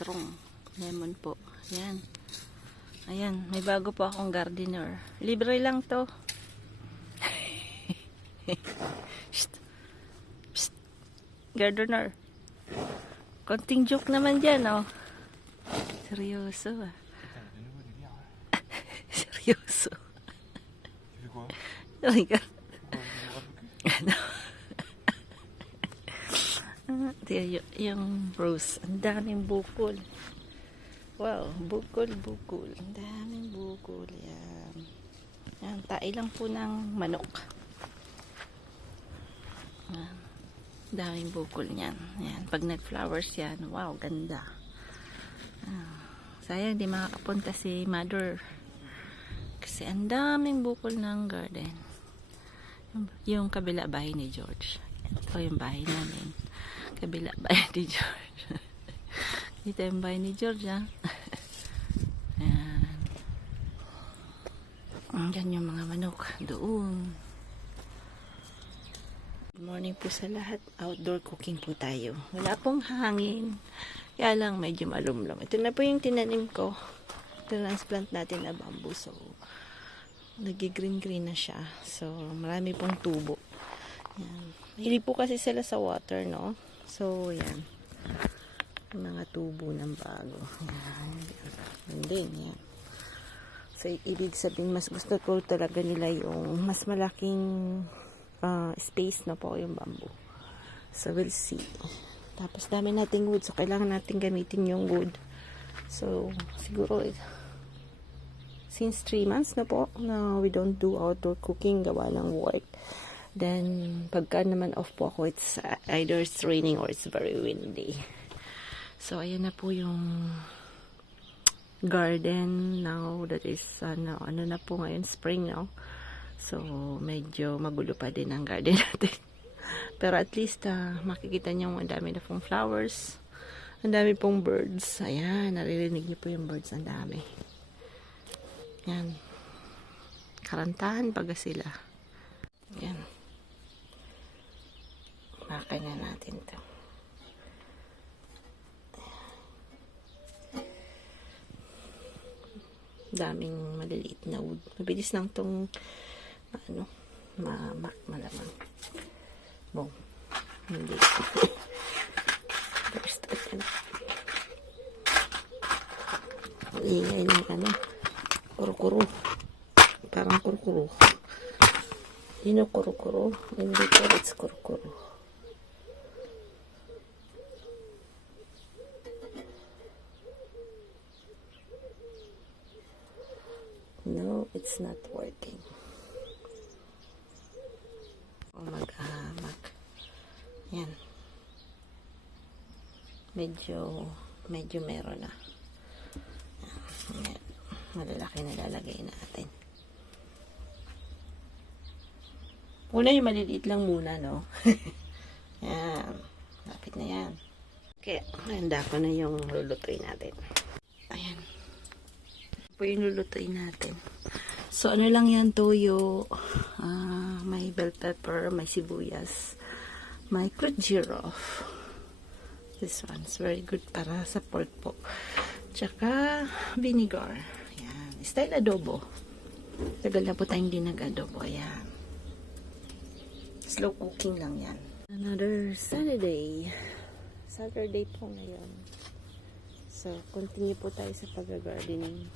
strong lemon po. Yan. Ayan, may bago po akong gardener. Libre lang to. Psst. Psst. Gardener. Konting joke naman dyan, oh. Seryoso, ah. Seryoso. Oh my God. Ano? Yung rose. Ang daming bukol. Wow, bukol. Ang daming bukol. Yan. Yan, tae lang po ng manok. Yan. Daming bukol niyan. Yan. Pag nag-flowers yan, wow, ganda. Sayang di makakapunta si mother. Kasi ang daming bukol ng garden. Yung kabila bahay ni George. Ito yung bahay namin. Kabila bahay ni George. Dito yung bahay ni George, ha? Ayan. Andyan yung mga manok. Doon. Good morning po sa lahat. Outdoor cooking po tayo. Wala pong hangin. Kaya lang medyo malumlam. Ito na po yung tinanim ko. Transplant natin na bamboo. So, nag-green na siya. So, marami pong tubo. Yan. Mahilig po kasi sila sa water, no? So, yan. Yung mga tubo ng bago. Yan. Yan din, yan. So, ibig sabihin, mas gusto ko talaga nila yung mas malaking space na po yung bamboo. So, we'll see. Tapos, dami nating wood. So, kailangan natin gamitin yung wood. So, siguro, since 3 months na po, na we don't do outdoor cooking, gawa ng work. Then, pagka naman off po ako, it's either it's raining or it's very windy. So, ayan na po yung garden now that is, ano na po ngayon, spring now. So, medyo magulo pa din ang garden natin. Pero at least, makikita niyo ang dami na pong flowers. Ang dami pong birds. Ayan, naririnig niyo po yung birds. Ang dami. Yan. Karantahan baga sila. Yan. Bakay na natin to. Daming maliliit na wood. Mabilis lang tong malamang. Boom. Hindi. First, ingay ng kuro-kuro. Parang kuro-kuro. Yun yung kuro-kuro. Hindi ko, it's kuro-kuro. No, it's not working. Mag-ahamak. Yan. Medyo meron na. Yan. Malalaki na lalagay natin. Una yung maliliit lang muna, no? Yan. Lapit na yan. Okay. Handa ko na yung lulutuin natin. Ayan. Po yung lulutuin natin. So, ano lang yan, toyo. May bell pepper, may sibuyas, may fruit giraffe. This one's very good para sa pork po. Tsaka, vinegar. Ayan. Style adobo. Tagal na po tayong di nag-adobo. Ayan. Slow cooking lang yan. Another Saturday. Saturday po ngayon. So, continue po tayo sa pag-gardening.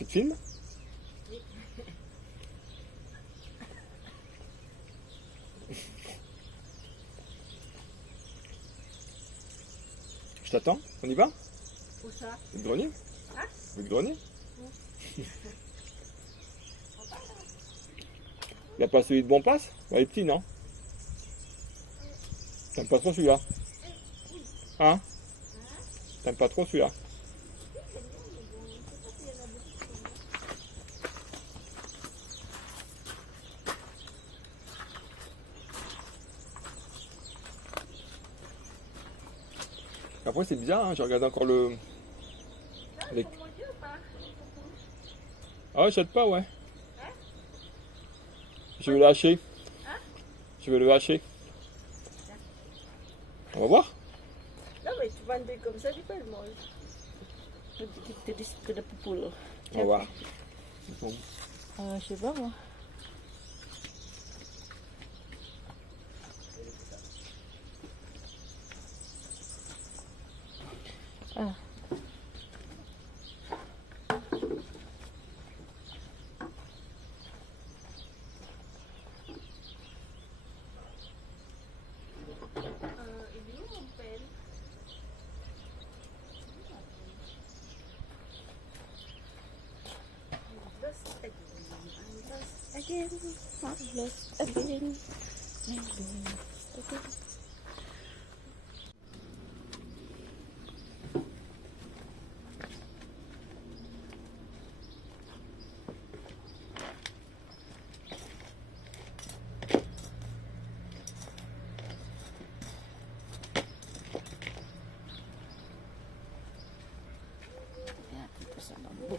Tu te filmes? Je t'attends, on y va? Où ça? Le grenier? Hein? Le grenier? Il n'y a pas celui de Bon Place? Ouais, il est petit, non? T'aimes pas trop celui-là? Hein? T'aimes pas trop celui-là? Après c'est bizarre, hein, je regarde encore le... les- Ah ouais, je saute pas, ouais. Je vais le hacher. Je vais le hacher. On va voir. Non, mais tu bandes comme ça, tu peux le manger. Tu risques de pupulo. On va voir. Je sais pas moi. Ah. Again, marvelous again. Yan, ito sa bambu.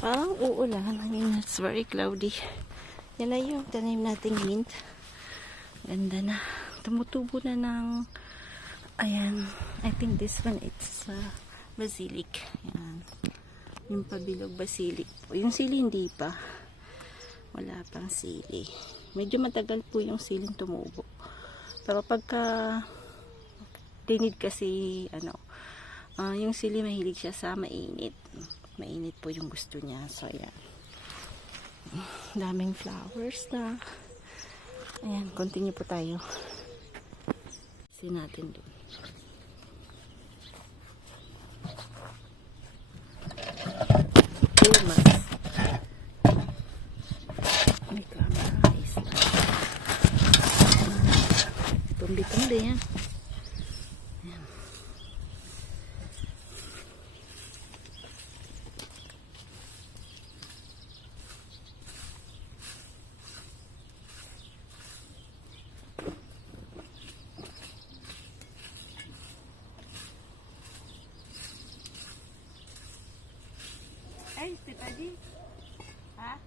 Parang uulan. I mean, it's very cloudy. Yan na yung tanim nating mint. Ganda na. Tumutubo na ng, ayan, I think this one it's basilic. Yan. Yung pabilog basilic. Yung sili hindi pa. Wala pang sili. Medyo matagal po yung siling tumubo. Pero pagka tinid kasi, yung sili mahilig siya sa mainit. Mainit po yung gusto niya. So, ayan. Daming flowers na. Ayan, continue po tayo. Kasi natin doon. Pumas. May camera. Tumbi-tumbi yan. Ayan. Hey, c'est pas dit. Hein?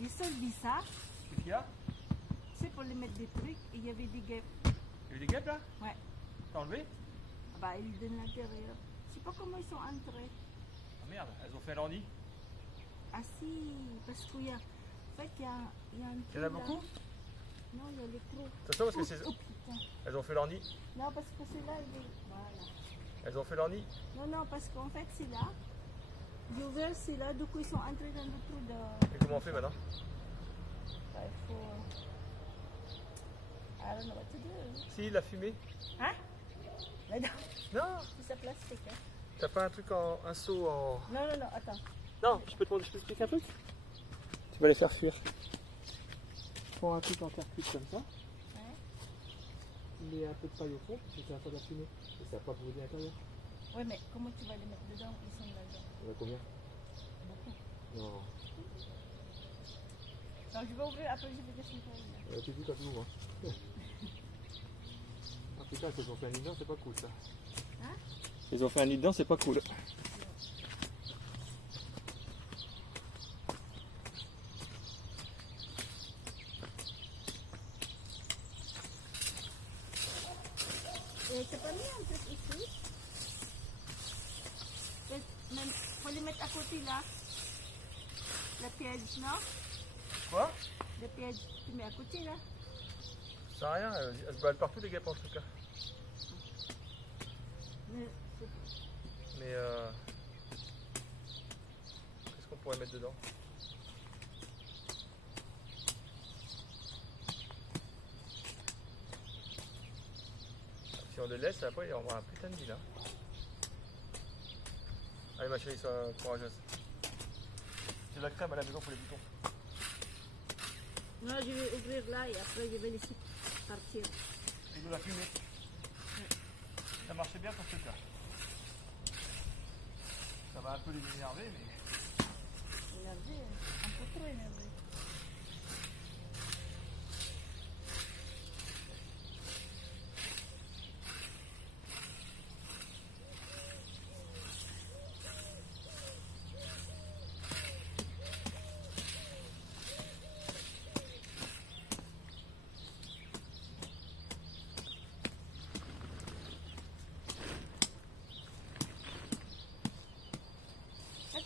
Les soldes ça, Qu'est-ce qu'il y a? c'est pour les mettre des trucs. Et il y avait des guêpes. Il y a eu des guêpes là? Ouais. T'as enlevé? Ah bah, ils donnent l'intérieur. Je sais pas comment ils sont entrés. Ah merde, elles ont fait un ordi. Ah si, parce qu'il y a... En fait, il y a un Il y en trou a là. beaucoup? Non, il y a les trous. Attention parce que c'est... Oh putain. Elles ont fait leur nid. Non, parce que c'est là, il est... Voilà. Elles ont fait leur nid. Non, non, parce qu'en fait, c'est là. J'ai ouvert, c'est là. Du coup, ils sont entrés dans le trou de... Et comment on fait maintenant? Bah, il faut... I don't know what to do. Si, la fumée. Hein? Mais non, Non, c'est ça plastique, hein. t'as pas un truc un seau en... Non, non, non, attends. Non, je peux expliquer un truc? Tu vas les faire fuir. Prends un truc en terre cuite comme ça. Mets un peu de paille au fond, et ça va faire de la fumée. Et ça va pas brûler à l'intérieur. Ouais, mais comment tu vas les mettre dedans? Ils sont là-dedans. Il y en a combien? Beaucoup. Non. Donc je vais ouvrir, après je vais descendre. Tu dis quand tu ouvres. Hein. Ah putain, ils ont fait un nid dedans, c'est pas cool ça. Hein? Ils ont fait un nid dedans, c'est pas cool. Et t'as pas mis un truc ici? Mais faut les mettre à côté là. La piège, non? Quoi? La piège, tu mets à côté là. Ça sert à rien, elles se baladent partout les guêpes en tout cas. Mais Mais qu'est-ce qu'on pourrait mettre dedans? Si on les laisse, après il y aura un putain de nid là. Allez ma chérie, sois courageuse. J'ai de la crème à la maison pour les boutons. non, je vais ouvrir là et après je vais laisser partir. Et de la fumée. Ça marchait bien pour ce cas. Ça va un peu les énerver, mais... Énervé, un peu trop énervé.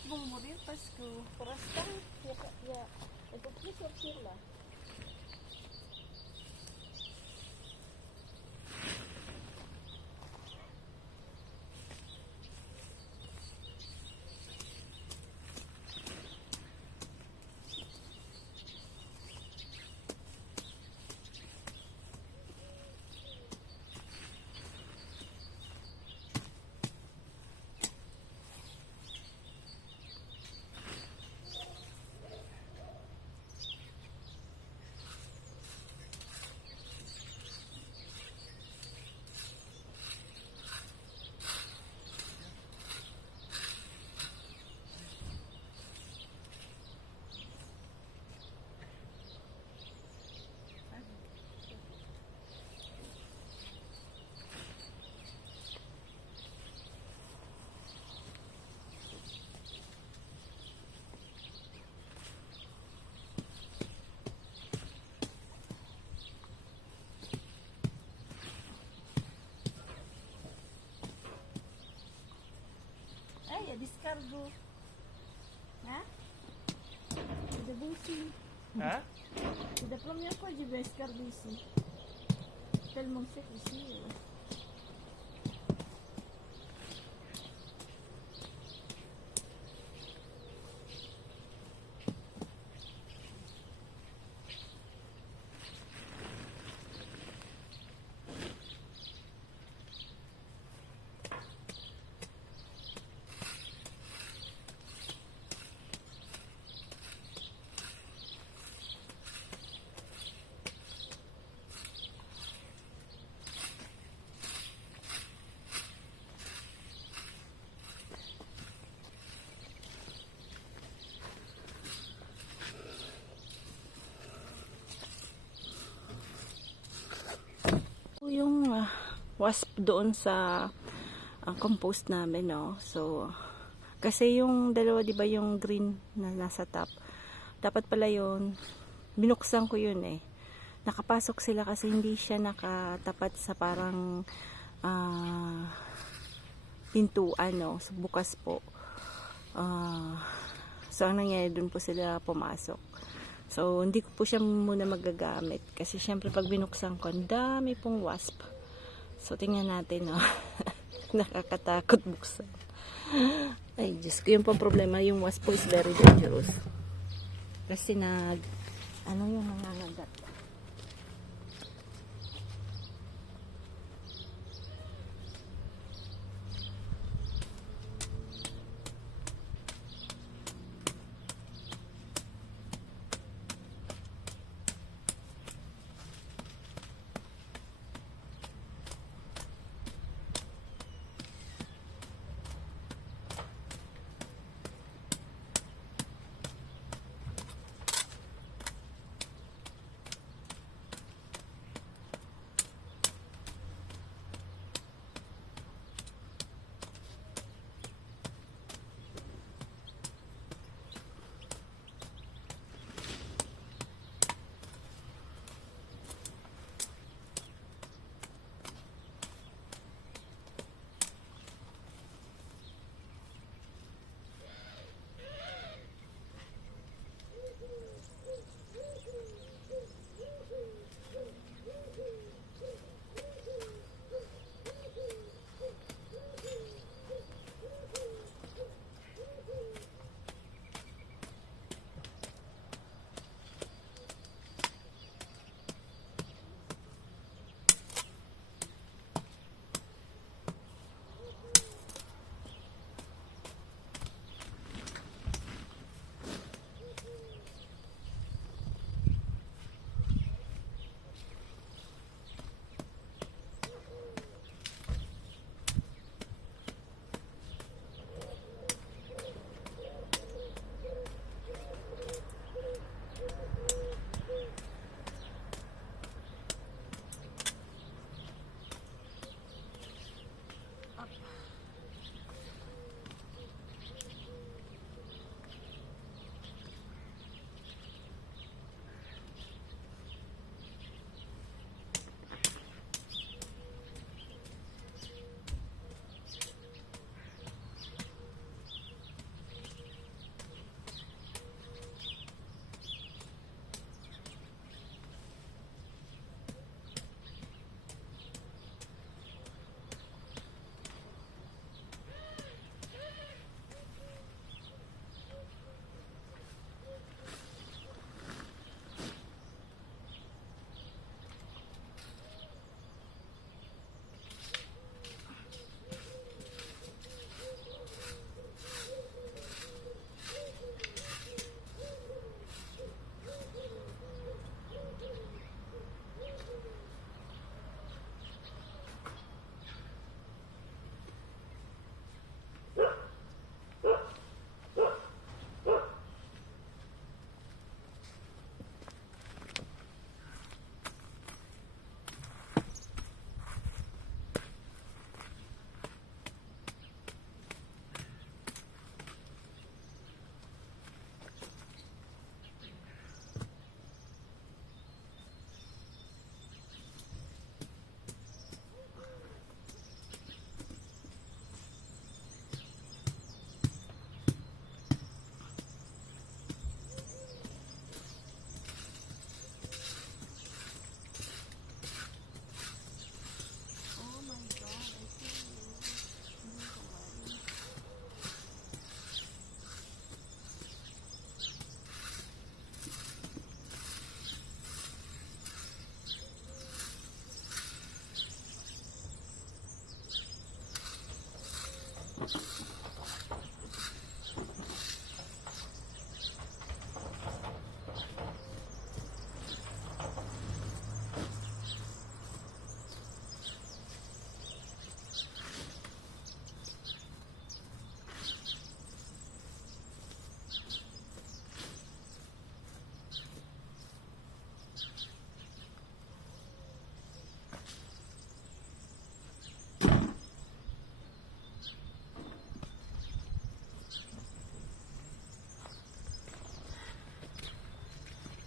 Ils vont mourir parce que pour l'instant, elles ne peuvent plus sortir là. Hein? C'est la première fois que je vais escarder ici. Tellement sec ici. Yung wasp doon sa compost namin, no? So, kasi yung dalawa, di ba, yung green na nasa top, dapat pala yun, binuksan ko yun eh. Nakapasok sila kasi hindi siya nakatapat sa parang pintuan, no? So, bukas po. So, ang nangyayari doon po sila pumasok. So, hindi ko po siya muna magagamit. Kasi, syempre, pag binuksan ko, ang dami pong wasp. So, tingnan natin, no? Nakakatakot buksan. Ay, Diyos ko, yung pong problema, yung wasp po is very dangerous. Kasi ano yung nangangagat.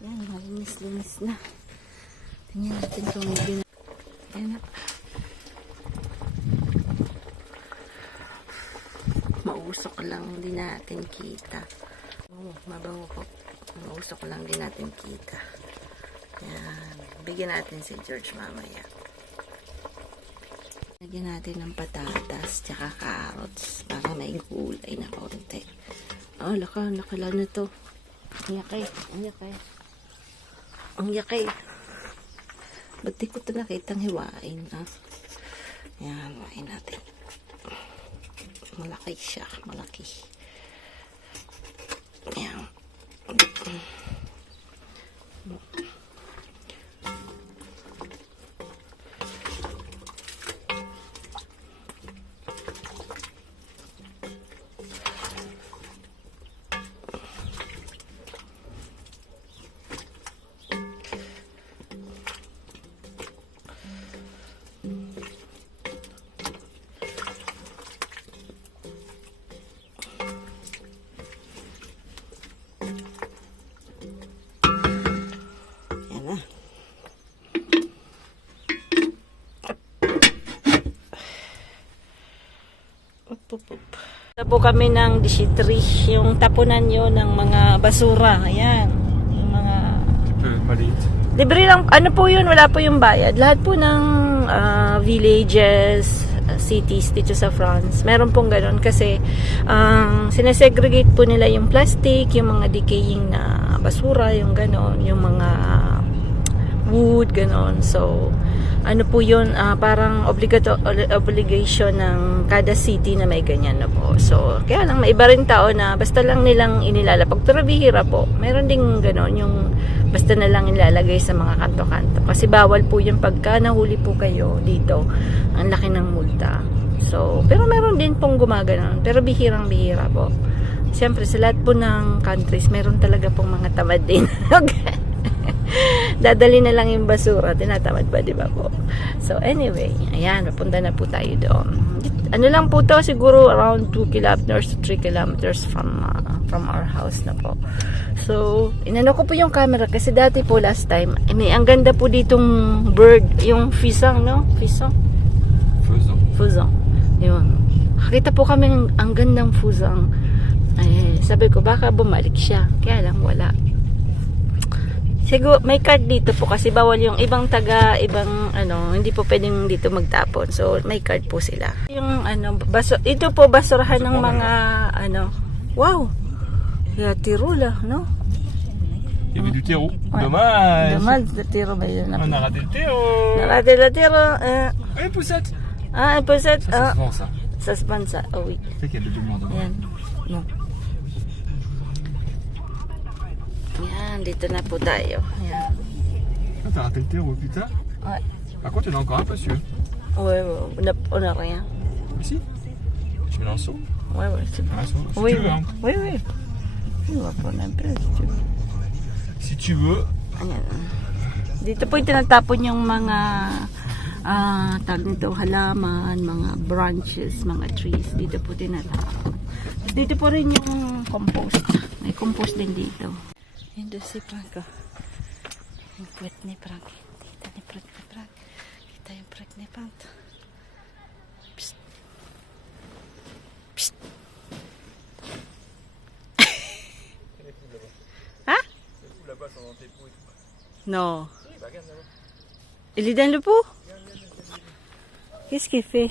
Yan, malinis-linis na. Tingnan natin kung may Yan na. Mausok lang din natin kita. Oh, mabango po. Mausok lang din natin kita. Yan. Bigyan natin si George mamaya. Lagyan natin ng patatas tsaka carrots para may gulay na konti. Oh, nakala na to. Ang yakay. Ang yakay. Ba't di ko ito nakitang hiwain? Ah? Yan, hiwain natin. Malaki siya. Malaki. Yan. Ito po kami ng Dishitri, yung tapunan nyo ng mga basura. Ayan. Yung mga... Maliit. Libre lang. Ano po yun? Wala po yung bayad. Lahat po ng villages, cities dito sa France. Meron pong ganun kasi sinesegregate po nila yung plastic, yung mga decaying na basura, yung ganun, yung mga wood, ganun. So, ano po yun, parang obligation ng kada city na may ganyan na po. So, kaya lang, may iba rin tao na basta lang nilang inilalapag. Pero bihira po. Meron ding gano'n, yung basta na lang ilalagay sa mga kanto-kanto. Kasi bawal po yung pagka nahuli po kayo dito. Ang laki ng multa. So, pero meron din pong gumaganon. Pero bihirang-bihira po. Siyempre, sa lahat po ng countries, meron talaga pong mga tamad din. Okay. Dadali na lang yung basura, tinatamad pa, di ba po? So anyway, ayan, papunta na po tayo doon. Ano lang po to, siguro around 2 kilometers to 3 kilometers from our house na po. So, inano ko po yung camera kasi dati po last time, ang ganda po ditong bird, yung fisang, no? Fisang? Fusang. Yun. Nakita po kami ang gandang fusang. Ay, sabi ko, baka bumalik siya. Kaya lang, wala. Siguro may card dito po kasi bawal yung ibang hindi po pwedeng dito magtapon. So may card po sila. Yung ito po basurahan ng mga wow. Ya tirula, no? Il y avait du terreau. Dommage. Dommage, le tiro ba yun? On a raté le terreau. Narate le tiro. Une poussette. Ah, poussette. Ça se vend, ça. Ça se vend, ça. Oh, oui. C'est qu'il y a des demandes. Yan. No. Yan, dito na po tayo. Yan. Ah, t'as raté le terreau, putain. Ouais. Par contre, il y en a encore un peu, celui-là. Ouais, on a rien. Ici. Tu mets dans le seau. Ouais, c'est bon. Dans le seau. Si Oui, tu veux, hein. oui. On va prendre un peu, si tu veux. Si tu veux. Ayan. Dito po tinatapon yung mga tag nito, halaman, mga branches, mga trees. Dito po tinatapon. Dito po rin yung compost. May compost din dito. Yan doon si Franco. Yung puwet ni Frank. Kita ni Frank. Kita yung puwet ni Frank. Psst. Psst. Ha? Non. Il est dans le pot? Qu'est-ce qu'il fait?